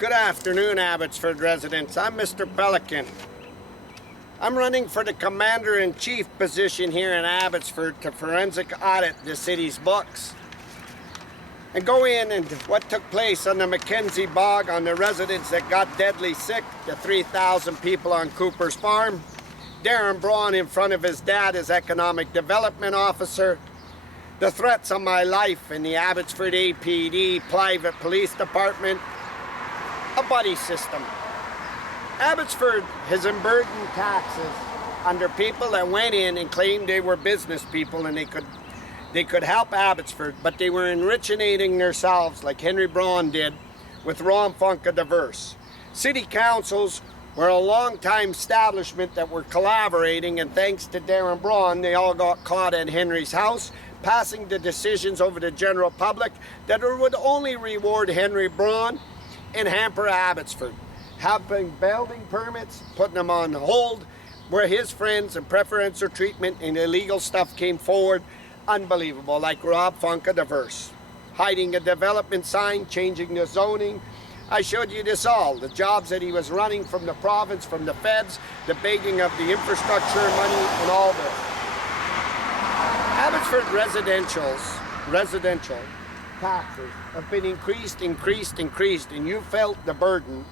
Good afternoon, Abbotsford residents. I'm Mr. Pelican. I'm running for the Commander-in-Chief position here in Abbotsford to forensic audit the city's books and go in and what took place on the Mackenzie Bog on the residents that got deadly sick, the 3,000 people on Cooper's Farm, Darren Braun in front of his dad as Economic Development Officer, the threats on my life in the Abbotsford APD Private Police Department, a buddy system. Abbotsford has unburdened taxes under people that went in and claimed they were business people and they could help Abbotsford, but they were enriching themselves like Henry Braun did with Ron Funka Diverse. City councils were a long-time establishment that were collaborating, and thanks to Darren Braun, they all got caught at Henry's house, passing the decisions over the general public that would only reward Henry Braun and hamper Abbotsford. Having building permits, putting them on hold, where his friends and preferential treatment and illegal stuff came forward. Unbelievable, like Rob Funka Diverse. Hiding a development sign, changing the zoning. I showed you this all, the jobs that he was running from the province, from the feds, the begging of the infrastructure money, and all this. Abbotsford residential taxes have been increased, and you felt the burden,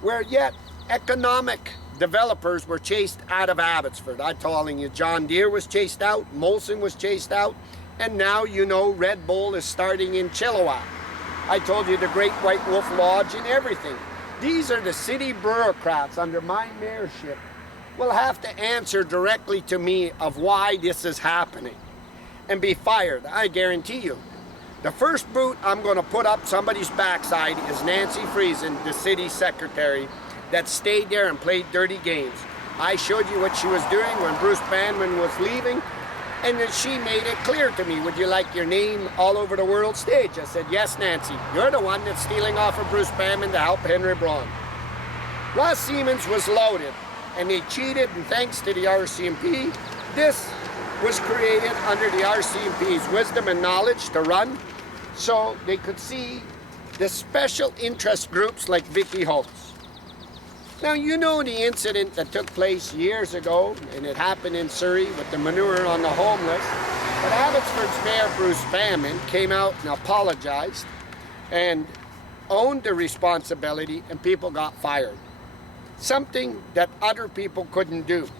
where yet economic developers were chased out of Abbotsford. I'm telling you, John Deere was chased out, Molson was chased out, and now you know Red Bull is starting in Chilliwack. I told you the Great White Wolf Lodge and everything. These are the city bureaucrats under my mayorship will have to answer directly to me of why this is happening and be fired, I guarantee you. The first boot I'm going to put up somebody's backside is Nancy Friesen, the city secretary, that stayed there and played dirty games. I showed you what she was doing when Bruce Banman was leaving, and then she made it clear to me, would you like your name all over the world stage? I said, yes, Nancy, you're the one that's stealing off of Bruce Banman to help Henry Braun. Ross Siemens was loaded, and they cheated, and thanks to the RCMP, this was created under the RCMP's wisdom and knowledge to run, so they could see the special interest groups like Vicky Holtz. Now, you know the incident that took place years ago, and it happened in Surrey with the manure on the homeless. But Abbotsford's Mayor Bruce Banman came out and apologized and owned the responsibility, and people got fired. Something that other people couldn't do.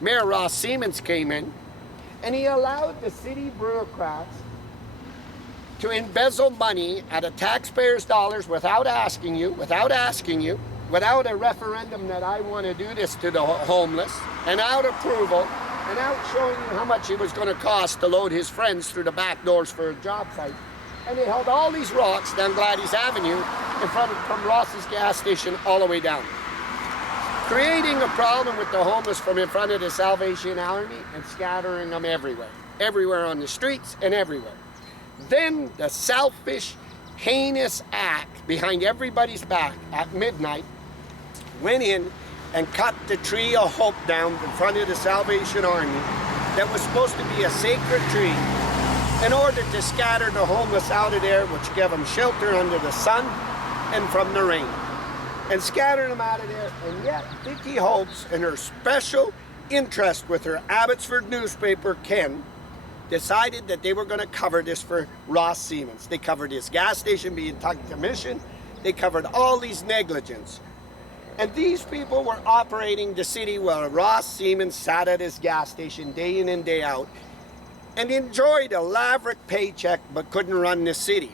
Mayor Ross Siemens came in, and he allowed the city bureaucrats to embezzle money out of taxpayers' dollars without asking you, without a referendum that I want to do this to the homeless, and out approval, and out showing you how much it was going to cost to load his friends through the back doors for a job site. And they held all these rocks down Gladys Avenue in front of, from Ross's gas station all the way down, creating a problem with the homeless from in front of the Salvation Army and scattering them everywhere on the streets and everywhere. Then the selfish, heinous act behind everybody's back at midnight went in and cut the tree of hope down in front of the Salvation Army that was supposed to be a sacred tree in order to scatter the homeless out of there, which gave them shelter under the sun and from the rain, and scatter them out of there. And yet Vicky Holtz and her special interest with her Abbotsford newspaper, Ken, decided that they were going to cover this for Ross Siemens. They covered his gas station being tugged to mission. They covered all these negligence. And these people were operating the city while Ross Siemens sat at his gas station day in and day out and enjoyed a lavish paycheck but couldn't run the city.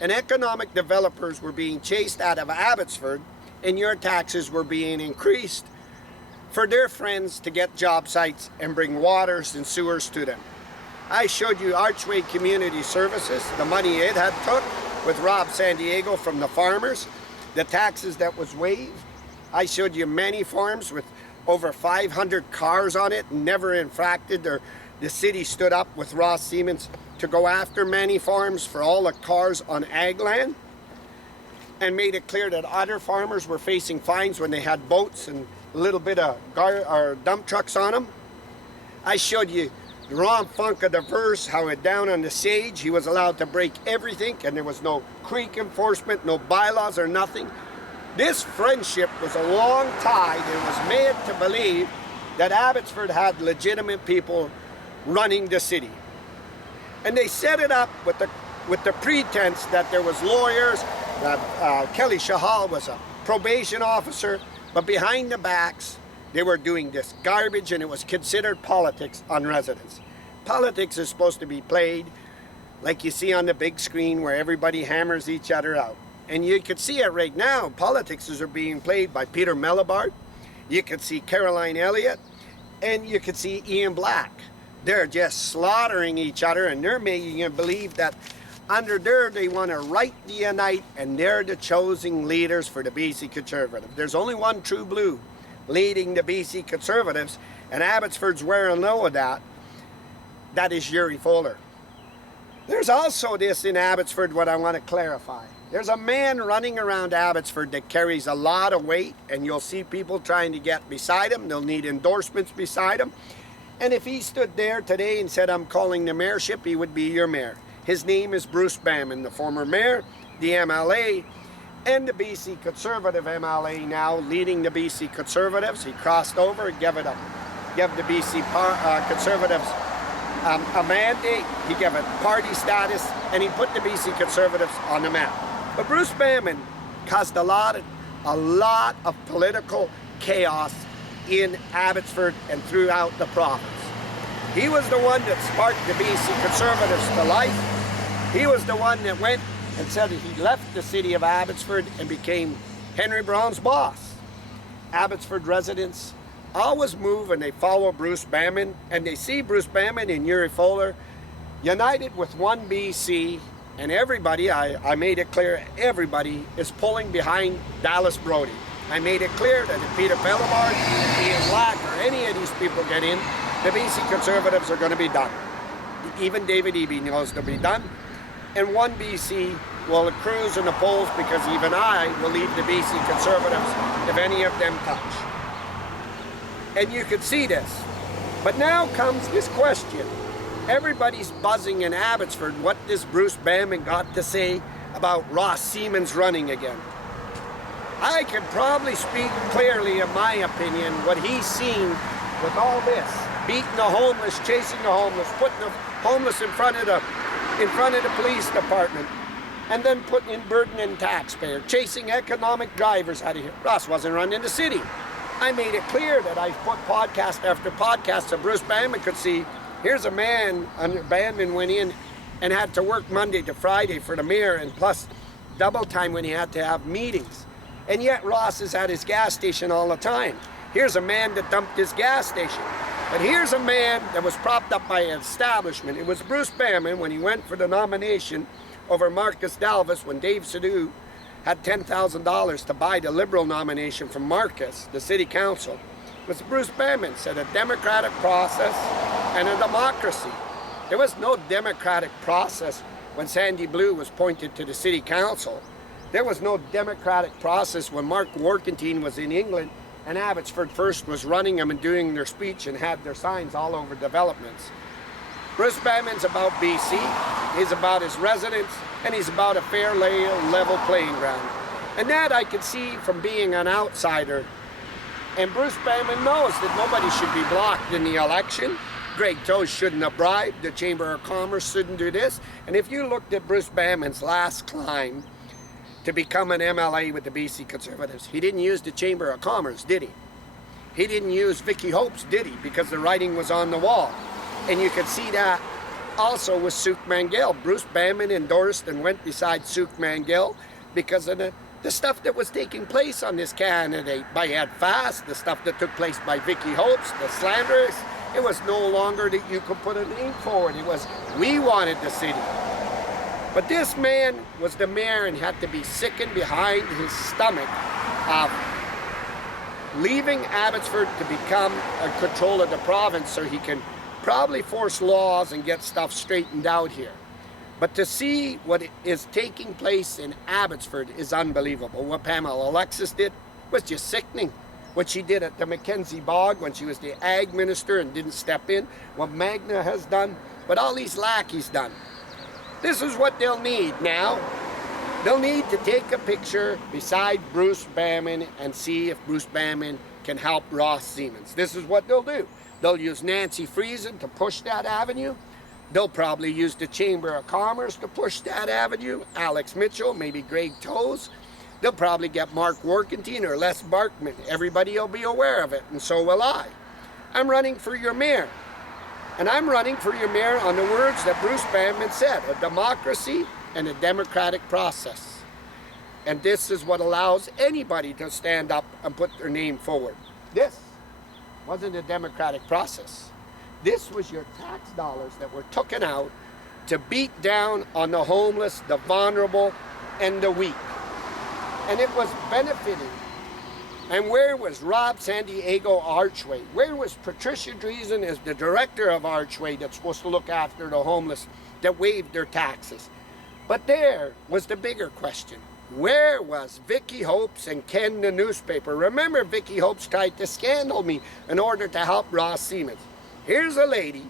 And economic developers were being chased out of Abbotsford, and your taxes were being increased for their friends to get job sites and bring waters and sewers to them. I showed you Archway Community Services, the money it had took with Rob San Diego from the farmers, the taxes that was waived. I showed you many farms with over 500 cars on it, never infracted, or the city stood up with Ross Siemens to go after many farms for all the cars on ag land, and made it clear that other farmers were facing fines when they had boats and a little bit of dump trucks on them. I showed you the Ron Funk of the verse, how it down on the Sage, he was allowed to break everything, and there was no creek enforcement, no bylaws or nothing. This friendship was a long tide and was made to believe that Abbotsford had legitimate people running the city. And they set it up with the pretense that there was lawyers, that Kelly Shahal was a probation officer, but behind the backs, they were doing this garbage, and it was considered politics on residents. Politics is supposed to be played like you see on the big screen where everybody hammers each other out. And you could see it right now. Politics are being played by Peter Mellibard. You could see Caroline Elliott, and you could see Ian Black. They're just slaughtering each other, and they're making you believe that under there they want to right the unite, and they're the chosen leaders for the BC Conservative. There's only one true blue leading the BC Conservatives, and Abbotsford's well known of that. That is Yuri Fuller. There's also this in Abbotsford what I want to clarify. There's a man running around Abbotsford that carries a lot of weight, and you'll see people trying to get beside him. They'll need endorsements beside him. And if he stood there today and said, I'm calling the mayorship, he would be your mayor. His name is Bruce Bamman, the former mayor, the MLA, and the BC Conservative MLA now, leading the BC Conservatives. He crossed over and gave the BC Conservatives a mandate. He gave it party status, and he put the BC Conservatives on the map. But Bruce Bamman caused a lot of political chaos in Abbotsford and throughout the province. He was the one that sparked the BC Conservatives to life. He was the one that went and said he left the city of Abbotsford and became Henry Brown's boss. Abbotsford residents always move and they follow Bruce Bamman, and they see Bruce Bamman and Yuri Fuller united with one BC, and everybody, I made it clear, everybody is pulling behind Dallas Brody. I made it clear that if Peter Mellibard, Ian Black, or any of these people get in, the BC Conservatives are going to be done. Even David Eby knows they'll be done. And one BC will cruise in the polls, because even I will leave the BC Conservatives if any of them touch. And you could see this. But now comes this question. Everybody's buzzing in Abbotsford what this Bruce Bamman got to say about Ross Siemens running again. I can probably speak clearly, in my opinion, what he's seen with all this. Beating the homeless, chasing the homeless, putting the homeless in front of the police department, and then putting in burden in taxpayers, chasing economic drivers out of here. Ross wasn't running the city. I made it clear that I put podcast after podcast so Bruce Bamman could see, here's a man, Bamman went in and had to work Monday to Friday for the mayor, and plus double time when he had to have meetings. And yet Ross is at his gas station all the time. Here's a man that dumped his gas station. But here's a man that was propped up by an establishment. It was Bruce Bamman when he went for the nomination over Marcus Dalvis, when Dave Sadu had $10,000 to buy the Liberal nomination from Marcus, the city council. It was Bruce Bamman said a democratic process and a democracy. There was no democratic process when Sandy Blue was appointed to the city council. There was no democratic process when Mark Warkentine was in England and Abbotsford First was running them and doing their speech and had their signs all over developments. Bruce Bamman's about BC, he's about his residents, and he's about a fair level playing ground. And that I could see from being an outsider. And Bruce Bamman knows that nobody should be blocked in the election. Greg Toews shouldn't have bribed, the Chamber of Commerce shouldn't do this. And if you looked at Bruce Bamman's last climb to become an MLA with the BC Conservatives, he didn't use the Chamber of Commerce, did he? He didn't use Vicky Hopes, did he? Because the writing was on the wall. And you could see that also with Suk Mangill. Bruce Bamman endorsed and went beside Suk Mangill because of the stuff that was taking place on this candidate by Ed Fast, the stuff that took place by Vicky Hopes, the slanderous. It was no longer that you could put a name forward. It was, we wanted the city. But this man was the mayor and had to be sickened behind his stomach of leaving Abbotsford to become a control of the province so he can probably force laws and get stuff straightened out here. But to see what is taking place in Abbotsford is unbelievable. What Pamela Alexis did was just sickening. what she did at the Mackenzie Bog when she was the ag minister and didn't step in, what Magna has done, what all these lackeys done. This is what they'll need now. They'll need to take a picture beside Bruce Banman and see if Bruce Banman can help Ross Siemens. This is what they'll do. They'll use Nancy Friesen to push that avenue. They'll probably use the Chamber of Commerce to push that avenue. Alex Mitchell, maybe Greg Toes. They'll probably get Mark Workentine or Les Barkman. Everybody will be aware of it, and so will I. I'm running for your mayor. And I'm running for your mayor on the words that Bruce Banman said, a democracy and a democratic process. And this is what allows anybody to stand up and put their name forward. This wasn't a democratic process. This was your tax dollars that were taken out to beat down on the homeless, the vulnerable, and the weak. And it was benefiting. And where was Rob San Diego Archway? Where was Patricia Dreesen as the director of Archway that's supposed to look after the homeless that waived their taxes? But there was the bigger question. Where was Vicky Hopes and Ken the newspaper? Remember, Vicky Hopes tried to scandal me in order to help Ross Siemens. Here's a lady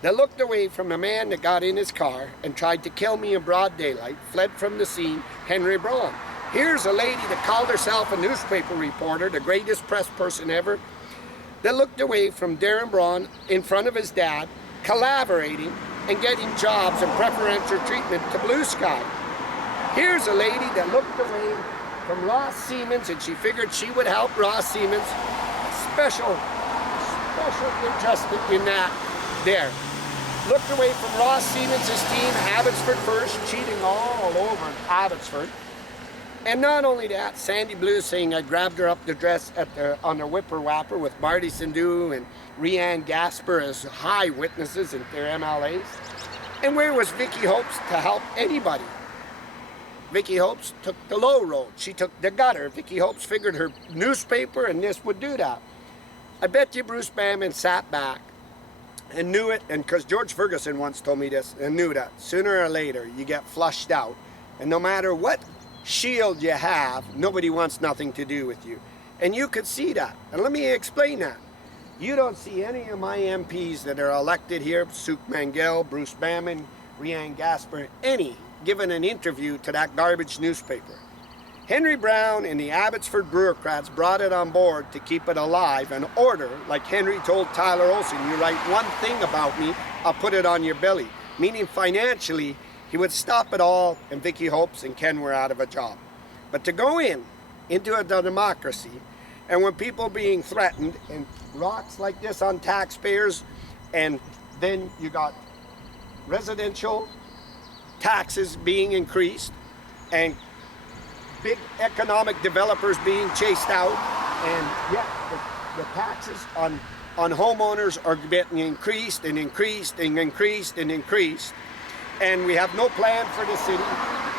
that looked away from a man that got in his car and tried to kill me in broad daylight, fled from the scene, Henry Braun. Here's a lady that called herself a newspaper reporter, the greatest press person ever, that looked away from Darren Braun in front of his dad, collaborating and getting jobs and preferential treatment to Blue Sky. Here's a lady that looked away from Ross Siemens, and she figured she would help Ross Siemens. Special interest in that there. Looked away from Ross Siemens' team, Abbotsford first, cheating all over Abbotsford. And not only that, Sandy Blue saying I grabbed her up the dress on the Whipper Whapper with Marty Sindhu and Rianne Gasper as high witnesses in their MLAs. And where was Vicky Hopes to help anybody? Vicky Hopes took the low road. She took the gutter. Vicky Hopes figured her newspaper and this would do that. I bet you Bruce Banman sat back and knew it, and because George Ferguson once told me this, and knew that sooner or later you get flushed out, and no matter what shield you have, nobody wants nothing to do with you. And you could see that. And let me explain that. You don't see any of my MPs that are elected here, Suk Mangel, Bruce Banman, Rianne Gasper, any given an interview to that garbage newspaper. Henry Brown and the Abbotsford bureaucrats brought it on board to keep it alive and order, like Henry told Tyler Olson, you write one thing about me, I'll put it on your belly. Meaning financially, he would stop it all, and Vicky Hopes and Ken were out of a job. But to go into a democracy, and when people being threatened, and rocks like this on taxpayers, and then you got residential taxes being increased, and big economic developers being chased out, and yet the taxes on homeowners are getting increased and increased and increased and increased. And we have no plan for the city.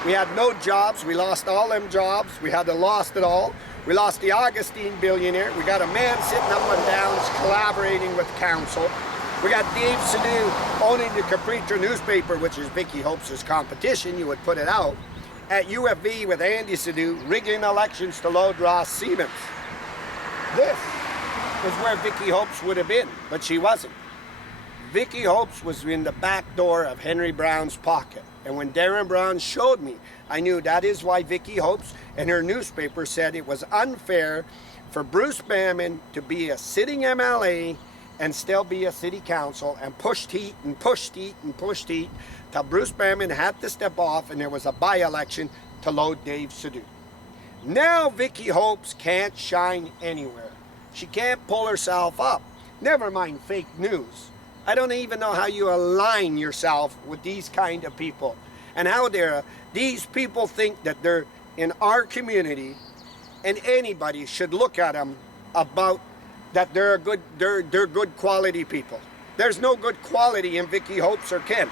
We had no jobs. We lost all them jobs. We had to lost it all. We lost the Augustine billionaire. We got a man sitting up and down collaborating with council. We got Dave Sadu owning the Capritra newspaper, which is Vicky Hopes' competition. You would put it out. At UFV with Andy Sadu, rigging elections to load Ross Siemens. This is where Vicky Hopes would have been, but she wasn't. Vicky Hopes was in the back door of Henry Brown's pocket. And when Darren Brown showed me, I knew that is why Vicky Hopes and her newspaper said it was unfair for Bruce Banman to be a sitting MLA and still be a city council, and pushed heat and pushed heat and pushed heat till Bruce Banman had to step off and there was a by-election to load Dave Sadu. Now Vicky Hopes can't shine anywhere. She can't pull herself up. Never mind fake news. I don't even know how you align yourself with these kind of people, and how these people think that they're in our community, and anybody should look at them about that they're good quality people. There's no good quality in Vicky Hopes or Ken.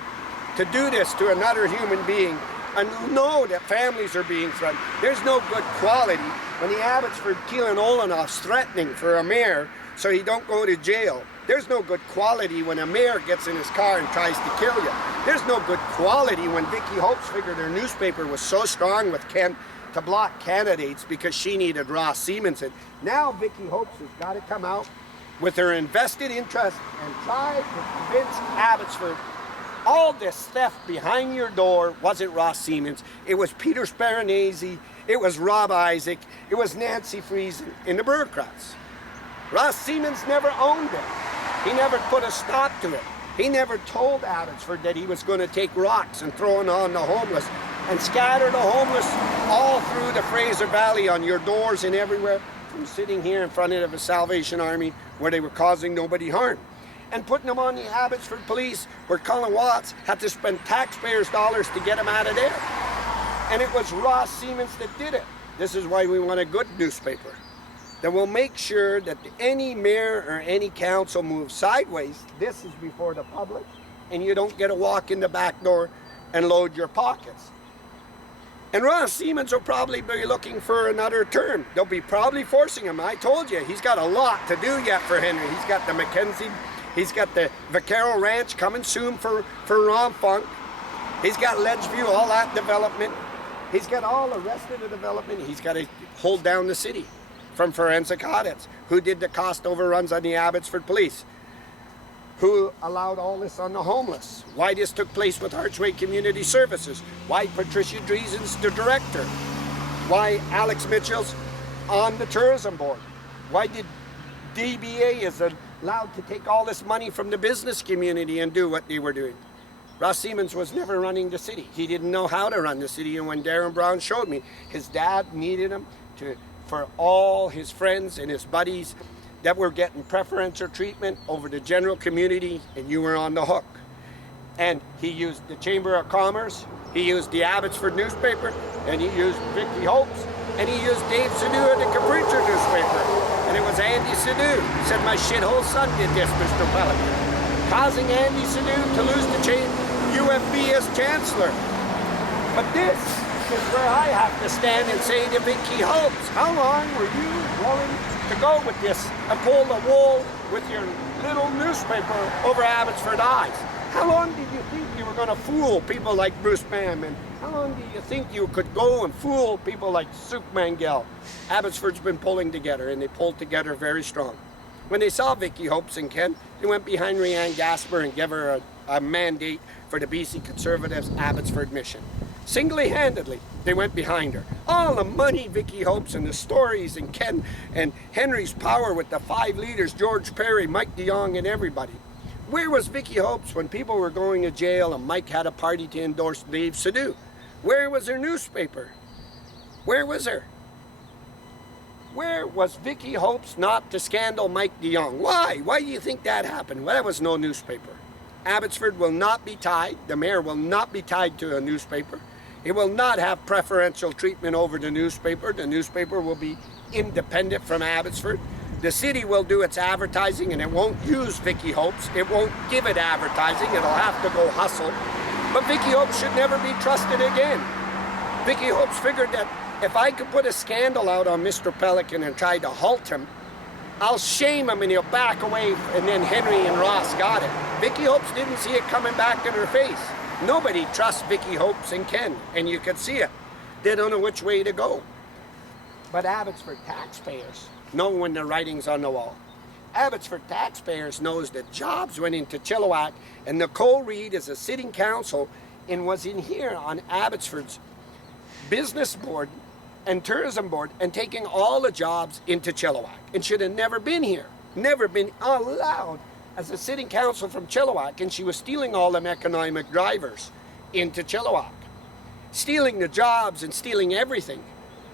To do this to another human being and know that families are being threatened, there's no good quality when the Abbotsford Keelan Olenoff's threatening for a mayor so he don't go to jail. There's no good quality when a mayor gets in his car and tries to kill you. There's no good quality when Vicky Hopes figured her newspaper was so strong with Ken to block candidates because she needed Ross Siemens. And now Vicky Hopes has got to come out with her invested interest and try to convince Abbotsford all this theft behind your door wasn't Ross Siemens. It was Peter Sparanese, it was Rob Isaac, it was Nancy Friesen and the bureaucrats. Ross Siemens never owned it. He never put a stop to it. He never told Abbotsford that he was going to take rocks and throw it on the homeless and scatter the homeless all through the Fraser Valley on your doors and everywhere, from sitting here in front of a Salvation Army where they were causing nobody harm, and putting them on the Abbotsford police where Colin Watts had to spend taxpayers' dollars to get them out of there. And it was Ross Siemens that did it. This is why we want a good newspaper that will make sure that any mayor or any council moves sideways. This is before the public, and you don't get a walk in the back door and load your pockets. And Ross Siemens will probably be looking for another term. They'll be probably forcing him. I told you, he's got a lot to do yet for Henry. He's got the Mackenzie, he's got the Vaquero Ranch coming soon for Ron Funk. He's got Ledgeview, all that development. He's got all the rest of the development. He's got to hold down the city from forensic audits. Who did the cost overruns on the Abbotsford police? Who allowed all this on the homeless? Why this took place with Archway Community Services? Why Patricia Dreesen's the director? Why Alex Mitchell's on the tourism board? Why did DBA is allowed to take all this money from the business community and do what they were doing? Ross Siemens was never running the city. He didn't know how to run the city, and when Darren Brown showed me, his dad needed him for all his friends and his buddies that were getting preferential treatment over the general community, and you were on the hook. And he used the Chamber of Commerce, he used the Abbotsford newspaper, and he used Vicky Hopes, and he used Dave Sadu of the Capriccio newspaper. And it was Andy Sadu who said, my shithole son did this, Mr. Pelican, causing Andy Sadu to lose the UFB as chancellor. But this is where I have to stand and say to Vicky Hopes, how long were you willing to go with this and pull the wool with your little newspaper over Abbotsford eyes? How long did you think you were going to fool people like Bruce Banman? How long do you think you could go and fool people like Suk Mangel? Abbotsford's been pulling together, and they pulled together very strong. When they saw Vicky Hopes and Ken, they went behind Rianne Gasper and gave her a mandate for the BC Conservatives Abbotsford mission. Single-handedly, they went behind her. All the money Vicky Hopes and the stories and Ken and Henry's power with the 5 leaders, George Perry, Mike DeYoung, and everybody. Where was Vicky Hopes when people were going to jail and Mike had a party to endorse Dave Sadu? Where was her newspaper? Where was her? Where was Vicky Hopes not to scandal Mike DeYoung? Why? Why do you think that happened? Well, there was no newspaper. Abbotsford will not be tied. The mayor will not be tied to a newspaper. It will not have preferential treatment over the newspaper. The newspaper will be independent from Abbotsford. The city will do its advertising, and it won't use Vicky Hopes. It won't give it advertising. It'll have to go hustle. But Vicky Hopes should never be trusted again. Vicky Hopes figured that if I could put a scandal out on Mr. Pelican and try to halt him, I'll shame him and he'll back away, and then Henry and Ross got it. Vicky Hopes didn't see it coming back in her face. Nobody trusts Vicky Hopes and Ken, and you can see it. They don't know which way to go. But Abbotsford taxpayers know when the writing's on the wall. Abbotsford taxpayers knows that jobs went into Chilliwack, and Nicole Reid is a sitting council and was in here on Abbotsford's business board and tourism board and taking all the jobs into Chilliwack, and should have never been here, never been allowed as a sitting council from Chilliwack, and she was stealing all them economic drivers into Chilliwack, stealing the jobs and stealing everything.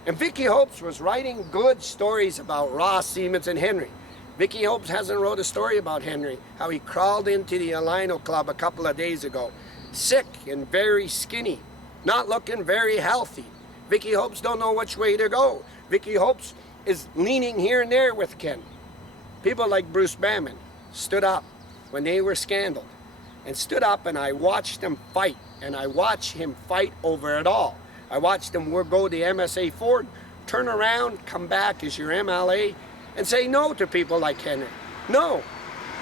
And Vicky Hopes was writing good stories about Ross Siemens and Henry. Vicky Hopes hasn't wrote a story about Henry, how he crawled into the Alino Club a couple of days ago, sick and very skinny, not looking very healthy. Vicky Hopes don't know which way to go. Vicky Hopes is leaning here and there with Ken. People like Bruce Banman stood up when they were scandaled, and stood up, and I watched them fight, and I watched him fight over it all. I watched him go to MSA Ford, turn around, come back as your MLA, and say no to people like Henry. No.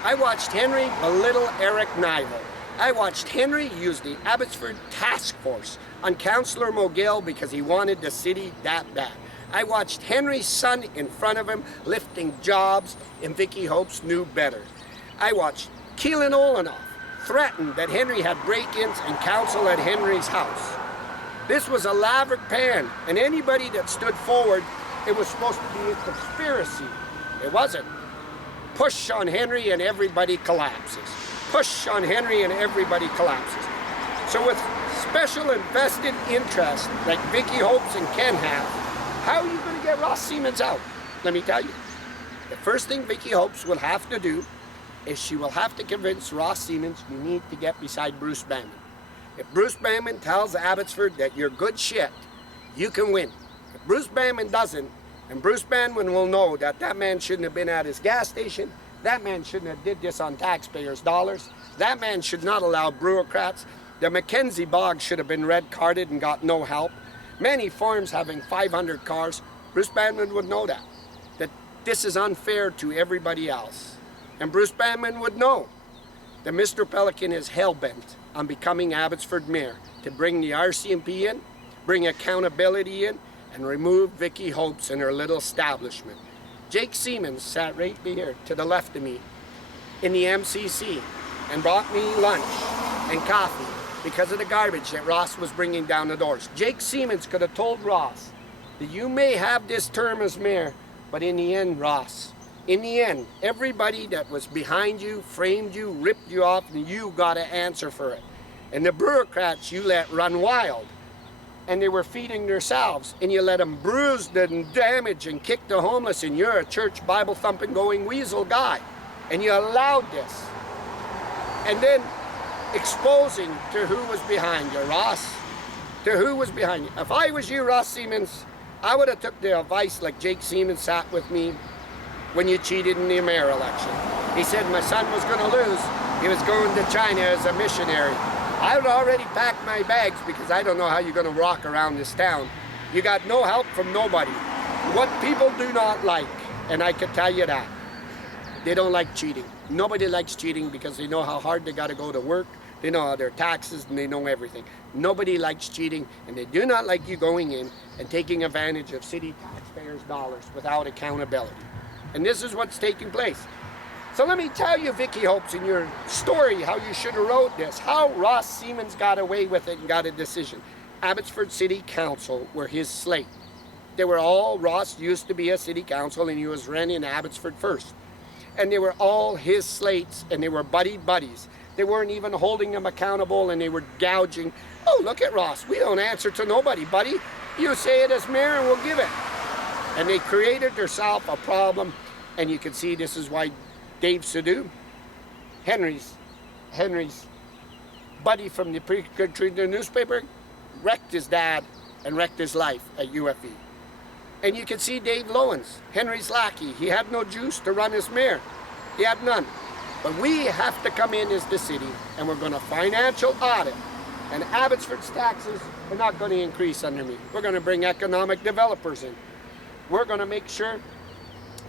I watched Henry belittle Eric Nival. I watched Henry use the Abbotsford task force on Councillor Mogill because he wanted the city that bad. I watched Henry's son in front of him lifting jobs, and Vicky Hopes knew better. I watched Keelan Olenoff threaten that Henry had break-ins and council at Henry's house. This was a laverick pan, and anybody that stood forward, it was supposed to be a conspiracy. It wasn't. Push on Henry and everybody collapses. Push on Henry and everybody collapses. So with special invested interest like Vicky Hopes and Ken have, how are you going to get Ross Siemens out? Let me tell you. The first thing Vicky Hopes will have to do is she will have to convince Ross Siemens you need to get beside Bruce Banman. If Bruce Banman tells Abbotsford that you're good shit, you can win. If Bruce Banman doesn't, and Bruce Banman will know that that man shouldn't have been at his gas station, that man shouldn't have did this on taxpayers' dollars, that man should not allow bureaucrats, the Mackenzie Bog should have been red-carded and got no help, many farms having 500 cars, Bruce Banman would know that this is unfair to everybody else. And Bruce Banman would know that Mr. Pelican is hell-bent on becoming Abbotsford mayor to bring the RCMP in, bring accountability in, and remove Vicky Hopes and her little establishment. Jake Siemens sat right here to the left of me in the MCC and brought me lunch and coffee because of the garbage that Ross was bringing down the doors. Jake Siemens could have told Ross that you may have this term as mayor, but in the end, Ross, in the end, everybody that was behind you, framed you, ripped you off, and you got to answer for it. And the bureaucrats you let run wild, and they were feeding themselves, and you let them bruise and damage and kick the homeless, and you're a church Bible thumping going weasel guy, and you allowed this. And then exposing to who was behind you, Ross, to who was behind you. If I was you, Ross Siemens, I would have took the advice like Jake Siemens sat with me when you cheated in the mayor election. He said my son was going to lose. He was going to China as a missionary. I would already packed my bags because I don't know how you're going to rock around this town. You got no help from nobody. What people do not like, and I can tell you that, they don't like cheating. Nobody likes cheating because they know how hard they got to go to work. They know how their taxes and they know everything. Nobody likes cheating, and they do not like you going in and taking advantage of city taxpayers' dollars without accountability. And this is what's taking place. So let me tell you, Vicky Hopes, in your story, how you should have wrote this, how Ross Siemens got away with it and got a decision. Abbotsford City Council were his slate. They were all, Ross used to be a city council and he was running Abbotsford first. And they were all his slates and they were buddies. They weren't even holding him accountable and they were gouging. Oh, look at Ross, we don't answer to nobody, buddy. You say it as mayor and we'll give it. And they created themselves a problem, and you can see this is why Dave Sadu, Henry's buddy from the pre-country newspaper, wrecked his dad and wrecked his life at UFE. And you can see Dave Lowens, Henry's lackey. He had no juice to run as mayor. He had none. But we have to come in as the city, and we're going to financial audit. And Abbotsford's taxes are not going to increase under me. We're going to bring economic developers in. We're going to make sure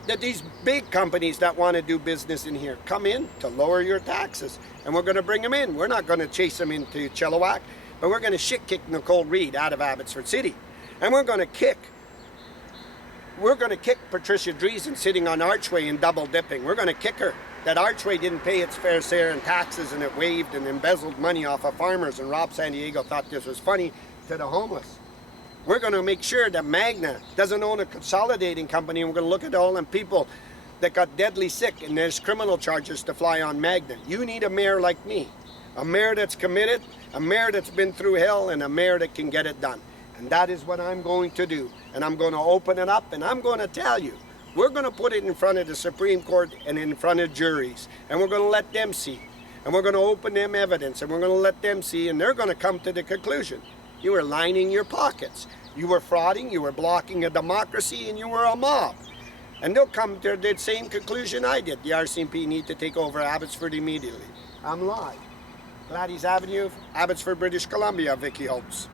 that these big companies that want to do business in here come in to lower your taxes. And we're going to bring them in. We're not going to chase them into Chilliwack, but we're going to shit kick Nicole Reid out of Abbotsford City. And we're going to kick Patricia Dreesen sitting on Archway and double dipping. We're going to kick her. That Archway didn't pay its fair share in taxes and it waived and embezzled money off of farmers, and Rob San Diego thought this was funny to the homeless. We're going to make sure that Magna doesn't own a consolidating company, and we're going to look at all them people that got deadly sick and there's criminal charges to fly on Magna. You need a mayor like me, a mayor that's committed, a mayor that's been through hell, and a mayor that can get it done. And that is what I'm going to do. And I'm going to open it up, and I'm going to tell you, we're going to put it in front of the Supreme Court and in front of juries, and we're going to let them see. And we're going to open them evidence, and we're going to let them see, and they're going to come to the conclusion. You were lining your pockets. You were frauding, you were blocking a democracy, and you were a mob. And they'll come to the same conclusion I did. The RCMP need to take over Abbotsford immediately. I'm live. Gladys Avenue, Abbotsford, British Columbia, Vicky Hopes.